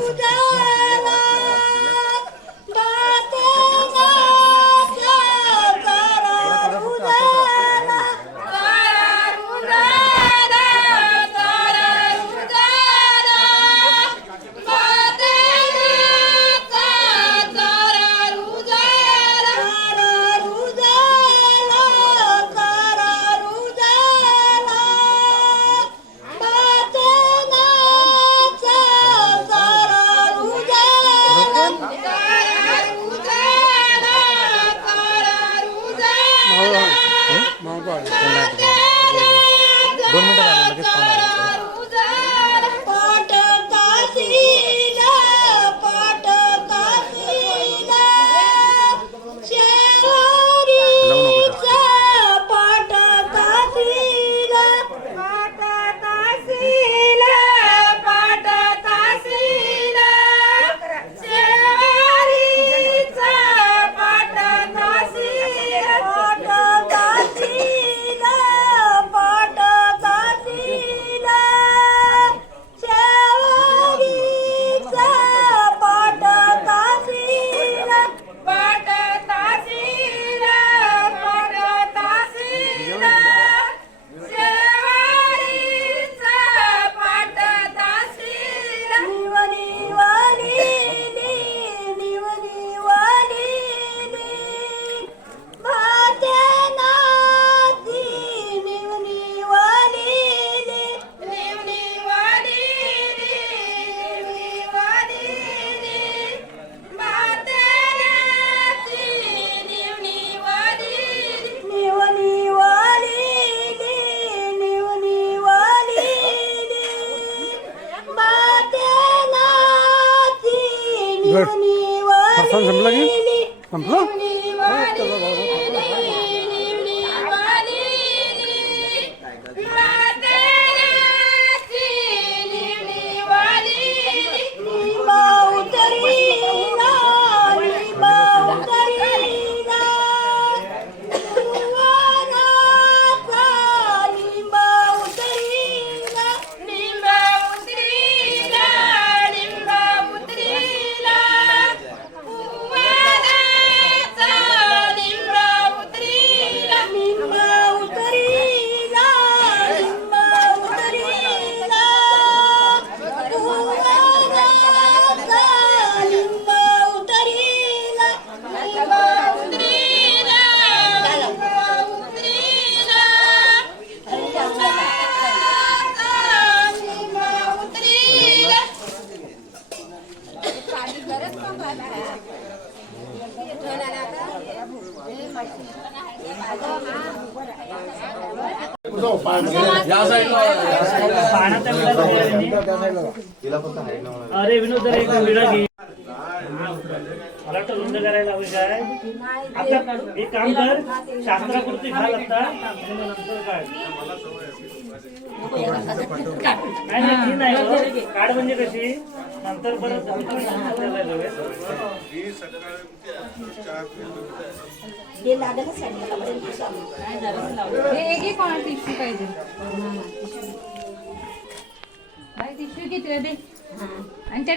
figura. Fantástica. संपलं की? संपलं? शास्त्रापुरती काय नाही हो. म्हणजे कशी? नंतर परत हे पाहिजे? किती आणि त्या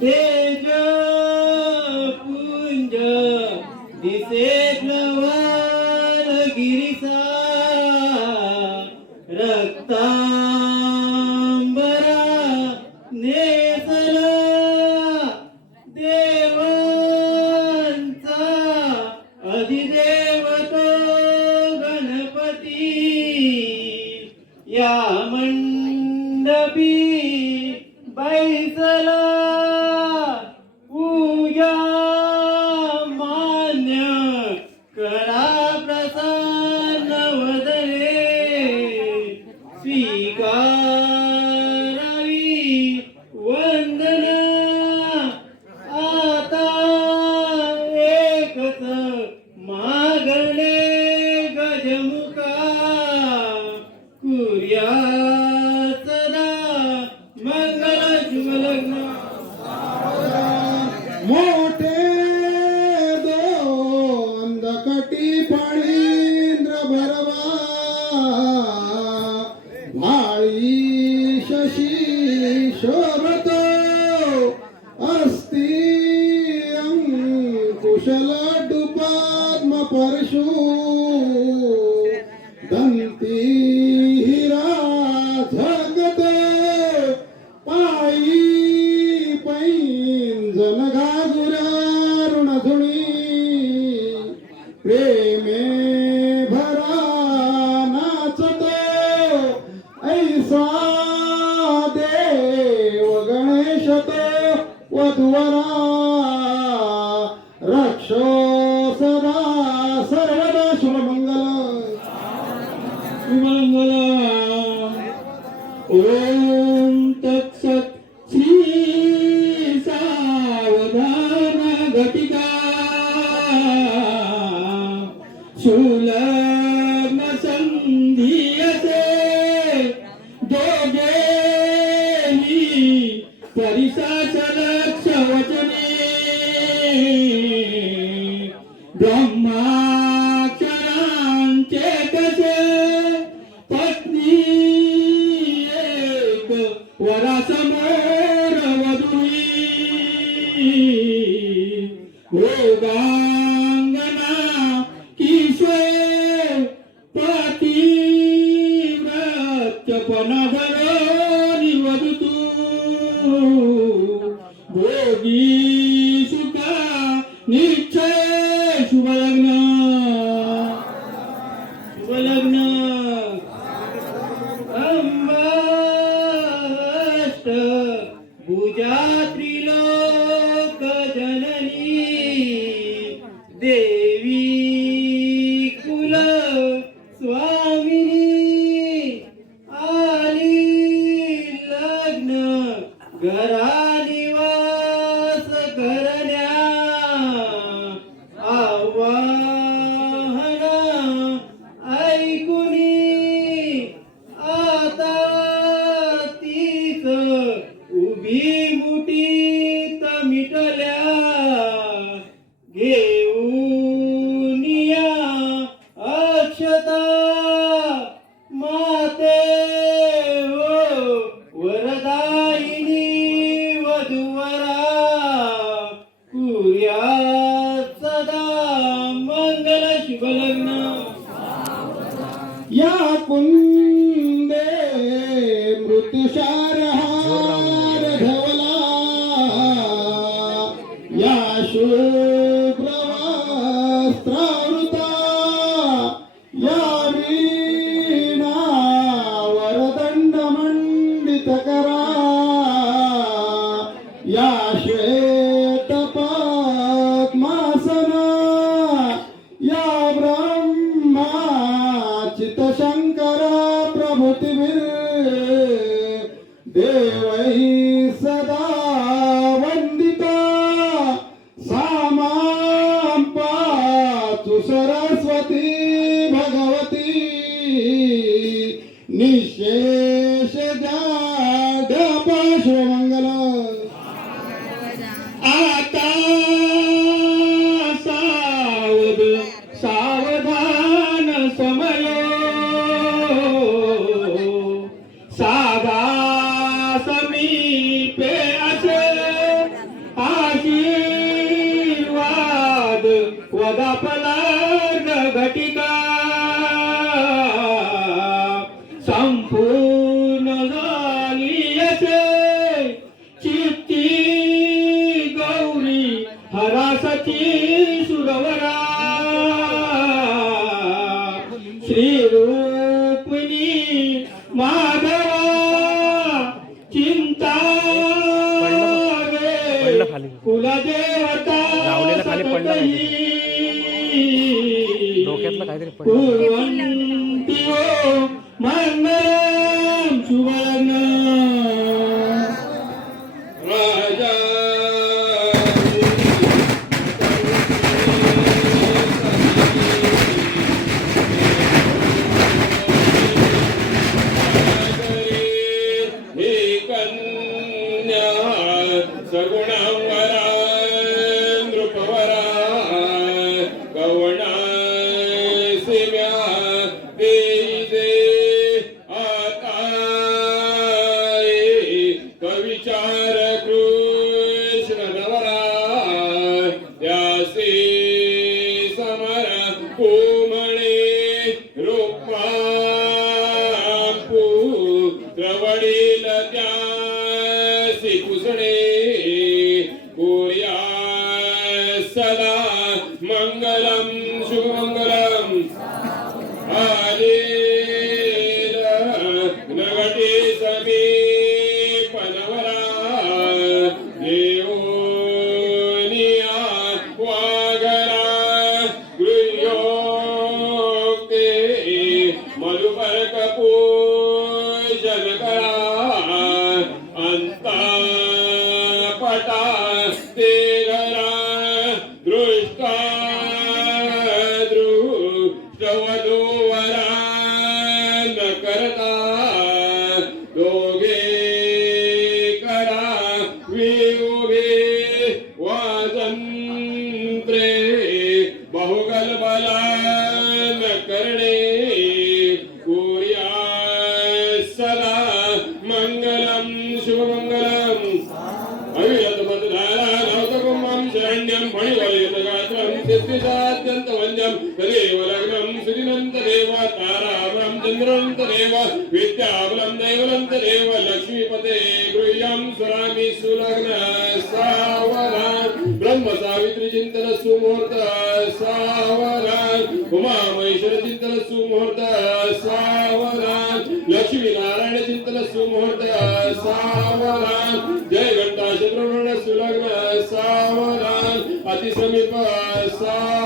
Yeah. ورسول পনগরে Jesús. chegar. Shri Rupani Madhava चिंता कुलदेवता डोक्यातलं काहीतरी que se me passa.